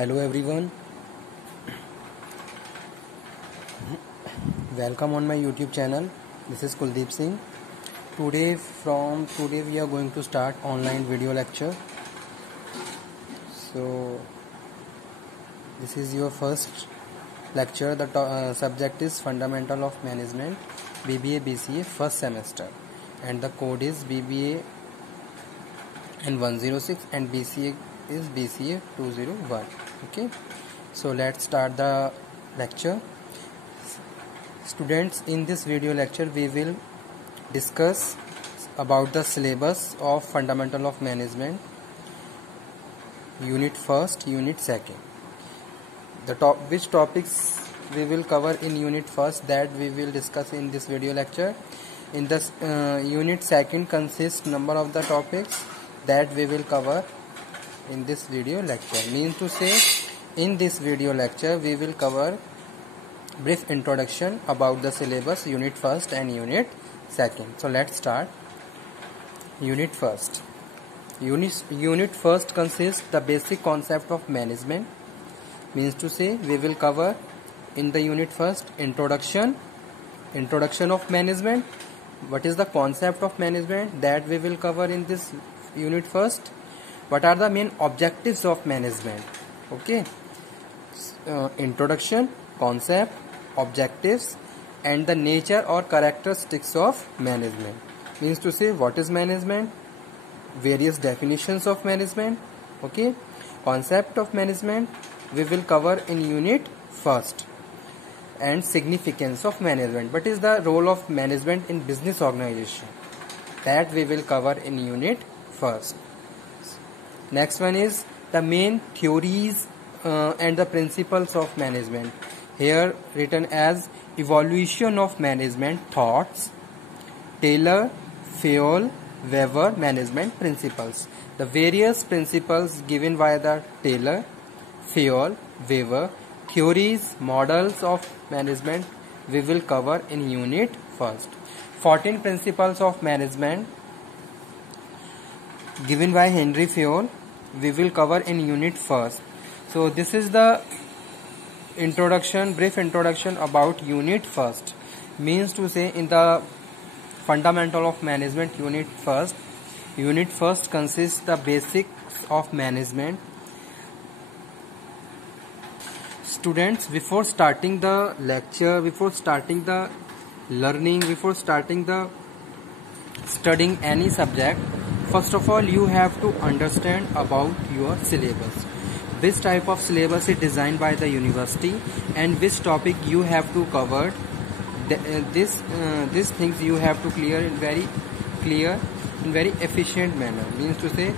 Hello everyone, welcome on my YouTube channel. This is Kuldeep Singh. Today we are going to start online video lecture. So this is your first lecture. The subject is Fundamental of Management, BBA BCA first semester, and the code is BBA N106 and BCA is BCA 201. Okay, so let's start the lecture. Students, in this video lecture we will discuss about the syllabus of Fundamental of Management, unit first, unit second. Which topics we will cover in unit first, that we will discuss in this video lecture. In this unit second consists number of the topics that we will cover in this video lecture. Means to say, in this video lecture we will cover brief introduction about the syllabus, unit first and unit second. So let's start. Unit first. Unit first consists the basic concept of management. Means to say, we will cover in the unit first introduction of management. What is the concept of management, that we will cover in this unit first. What are the main objectives of management? Okay, introduction, concept, objectives, and the nature or characteristics of management. Means to say, what is management, various definitions of management. Okay, concept of management we will cover in unit first, and significance of management. What is the role of management in business organization, that we will cover in unit first. Next one is the main theories and the principles of management. Here written as evaluation of management thoughts, Taylor, Fayol, Weber management principles. The various principles given by the Taylor, Fayol, Weber, theories, models of management we will cover in unit first. 14 principles of management given by Henry Fayol we will cover in unit first. So this is the introduction, brief introduction about unit first. Means to say, in the Fundamental of Management unit first consists the basics of management. Students, before starting the lecture, before starting the learning, before starting the studying any subject, first of all you have to understand about your syllabus. Which type of syllabus is designed by the university, and which topic you have to cover. These things you have to clear in very efficient manner. Means to say,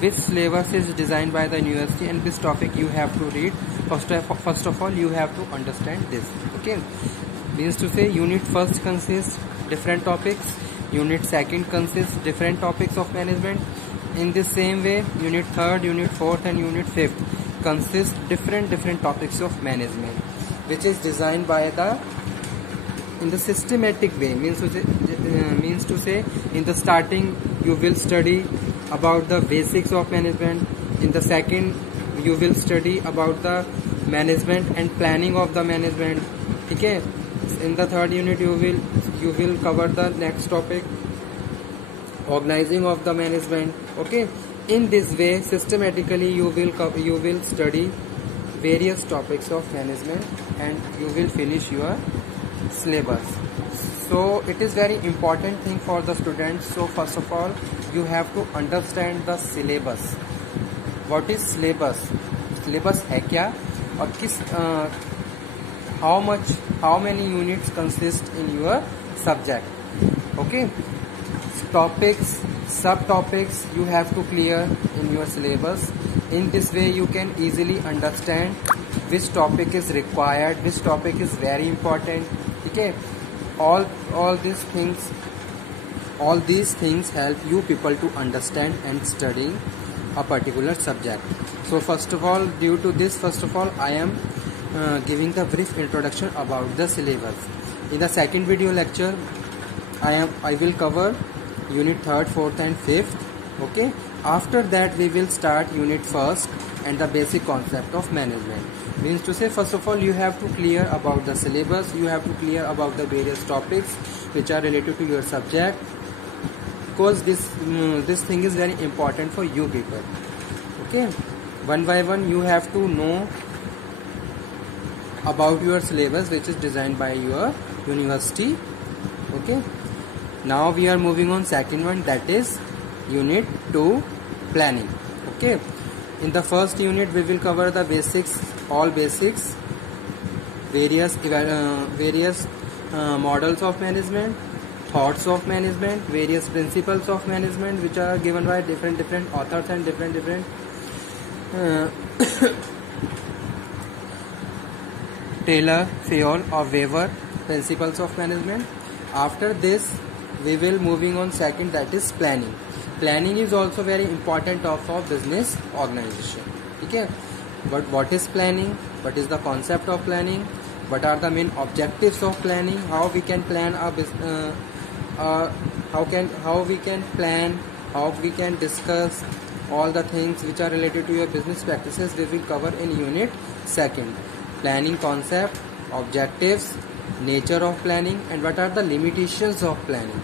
which syllabus is designed by the university and which topic you have to read. First of all you have to understand this. Okay, means to say, unit first consists different topics, unit second consists different topics of management. In the same way, unit third, unit fourth and unit fifth consist different topics of management, which is designed by in the systematic way. Means to say, in the starting you will study about the basics of management. In the second you will study about the management and planning of the management. Okay, in the third unit you will cover the next topic, organizing of the management. Okay, in this way systematically you will study various topics of management and you will finish your syllabus. So it is very important thing for the students. So first of all you have to understand the syllabus. What is syllabus? Syllabus है क्या, और किस how many units consist in your subject. Okay, topics, subtopics you have to clear in your syllabus. In this way you can easily understand which topic is required, which topic is very important. Okay, all these things help you people to understand and studying a particular subject. So first of all, due to this, I am giving the brief introduction about the syllabus. In the second video lecture I will cover unit 3rd, 4th and 5th. Okay, after that we will start unit first and the basic concept of management. Means to say, first of all, you have to clear about the syllabus, you have to clear about the various topics which are related to your subject, because this thing is very important for you people. Okay, one by one you have to know about your syllabus which is designed by your university. Okay, now we are moving on second one, that is unit 2, planning. Okay, in the first unit we will cover the basics, all basics, various models of management, thoughts of management, various principles of management which are given by different authors and different Taylor, Fayol or Weaver principles of management. After this we will moving on second, that is planning. Planning is also very important of a business organization. Okay, but what is planning? What is the concept of planning? What are the main objectives of planning? How we can plan our business? How we can plan? How we can discuss all the things which are related to your business practices? We will cover in unit second. Planning concept, objectives, nature of planning, and what are the limitations of planning.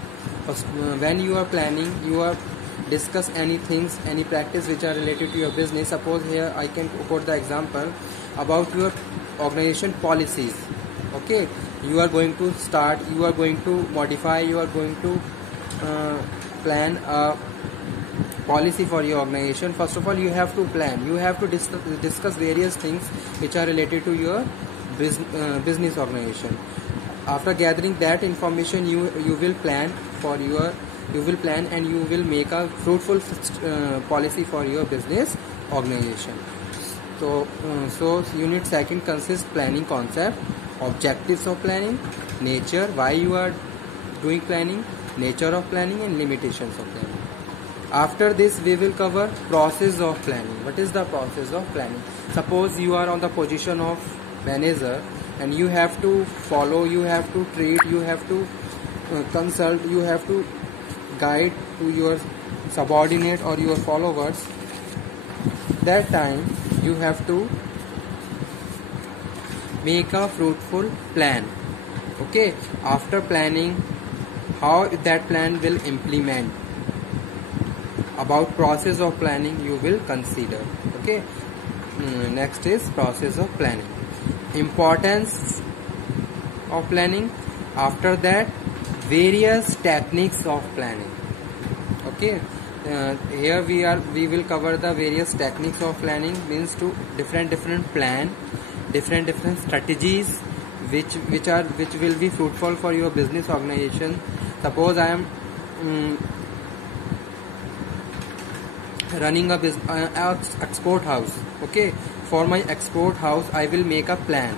When you are planning, you are discuss any things, any practice which are related to your business. Suppose here I can quote the example about your organization policies. Okay, you are going to start, you are going to modify, you are going to plan a policy for your organization. First of all, you have to plan, you have to discuss various things which are related to your business organization. After gathering that information, you will plan for your, you will plan and you will make a fruitful policy for your business organization. So unit second consists planning concept, objectives of planning, nature, why you are doing planning, nature of planning, and limitations of planning. After this we will cover process of planning. What is the process of planning? Suppose you are on the position of manager and you have to follow, you have to treat, you have to consult, you have to guide to your subordinate or your followers. That time you have to make a fruitful plan. Okay, after planning, how that plan will implement, about process of planning you will consider. Okay, next is process of planning, importance of planning. After that, various techniques of planning. Okay, here we will cover the various techniques of planning. Means to different plan, different strategies which will be fruitful for your business organization. Suppose I am running a export house. Okay, for my export house I will make a plan,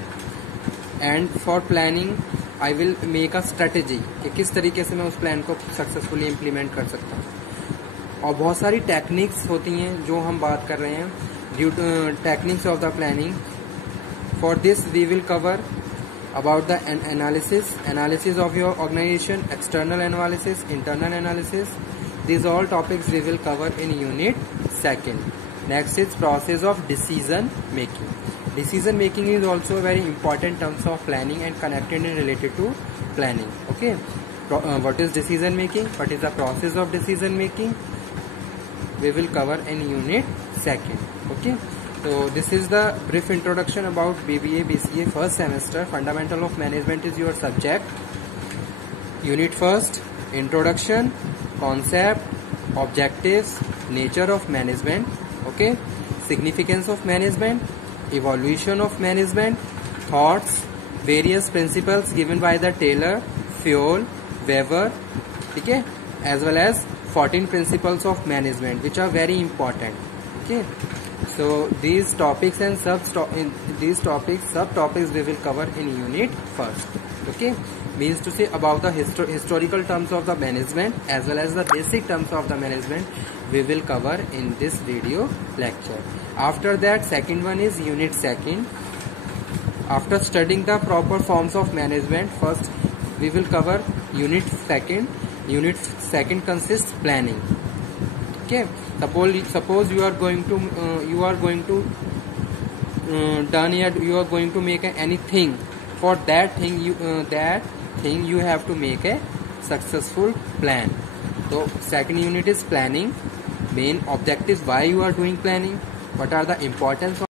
and for planning I will make a strategy कि किस तरीके से मैं उस plan को successfully implement कर सकता हूँ. और बहुत सारी टेक्निक्स होती हैं जो हम बात कर रहे हैं, techniques of the planning. For this we will cover about the analysis of your organization, external analysis, internal analysis. These all topics we will cover in unit second. Next is process of decision making. Decision making is also a very important terms of planning and connected and related to planning. Okay, what is decision making, what is the process of decision making, we will cover in unit second. Okay, so this is the brief introduction about BBA BCA first semester. Fundamental of management is your subject. Unit first, introduction, concept, objectives, nature of management. Okay, significance of management, evolution of management, thoughts, various principles given by the Taylor, Fayol, Weaver. Okay, as well as 14 principles of management which are very important. Okay, so these topics and subtopics we will cover in unit first. Okay, means to say about the historical terms of the management as well as the basic terms of the management we will cover in this video lecture. After that, second one is unit second. After studying the proper forms of management, first we will cover unit second. Unit second consists planning. Okay, suppose you are going to you are going to make anything. For that thing you have to make a successful plan. So second unit is planning. Main objectives, why you are doing planning, what are the importance of